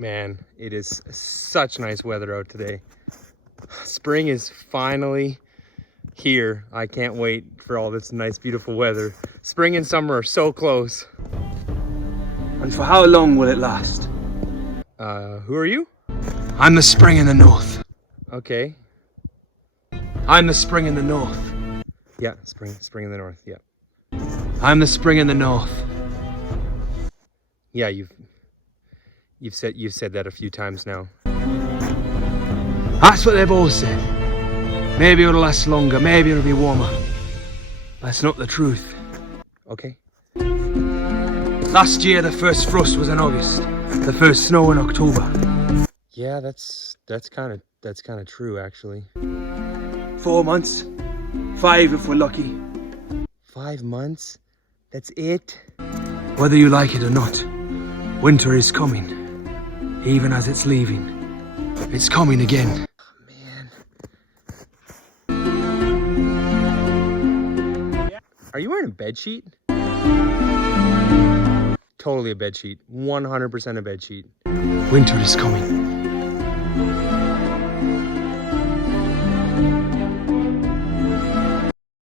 Man, it is such nice weather out today. Spring is finally here. I can't wait for all this nice, beautiful weather. Spring and summer are so close. And for how long will it last? Who are you? I'm the spring in the north. Okay. I'm the spring in the north. Yeah, spring in the north, yeah. I'm the spring in the north. Yeah, you've said that a few times now. That's what they've all said. Maybe it'll last longer, maybe it'll be warmer. That's not the truth. Okay. Last year the first frost was in August. The first snow in October. Yeah, that's kind of true actually. 4 months. 5 if we're lucky. 5 months? That's it? Whether you like it or not, winter is coming. Even as it's leaving. It's coming again. Oh, man. Are you wearing a bed sheet? Totally a bed sheet. 100% a bed sheet. Winter is coming.